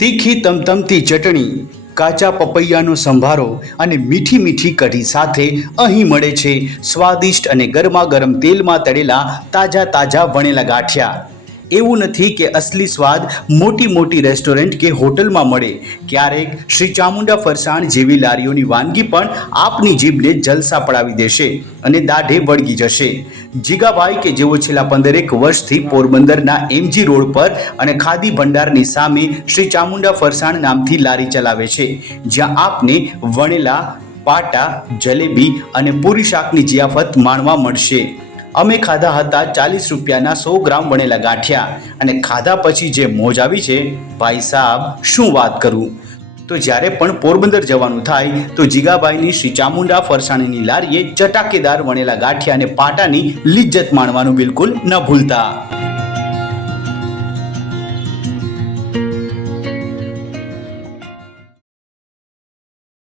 તીખી તમતમતી ચટણી, કાચા પપૈયાનો સંભારો અને મીઠી મીઠી કઢી સાથે અહીં મળે છે સ્વાદિષ્ટ અને ગરમાગરમ તેલમાં તળેલા તાજા તાજા વણેલા ગાંઠિયા। એવું નથી કે અસલી સ્વાદ મોટી મોટી રેસ્ટોરન્ટ કે હોટલમાં મળે, ક્યારેક શ્રી ચામુંડા ફરસાણ જેવી લારીઓની વાનગી પણ આપની જીભને જલસા પડાવી દેશે અને દાઢે વળગી જશે। જીગાભાઈ કે જેઓ છેલ્લા 15 વર્ષથી પોરબંદરના એમજી રોડ પર અને ખાદી ભંડારની સામે શ્રી ચામુંડા ફરસાણ નામથી લારી ચલાવે છે, જ્યાં આપને વણેલા પાટા, જલેબી અને પૂરી શાકની જિયાફત માણવા મળશે। અમે ખાધા હતા 40 રૂપિયાના 100 ગ્રામ વણેલા ગાંઠિયા અને ખાધા પછી જે મોજ આવી છે ભાઈ સાહેબ, શું વાત કરું। તો જ્યારે પણ પોરબંદર જવાનું થાય તો જીગાભાઈની શ્રી ચામુંડા ફરસાણની લારીએ ચટાકેદાર વણેલા ગાંઠિયા અને પાટાની લિજ્જત માણવાનું બિલકુલ ન ભૂલતા।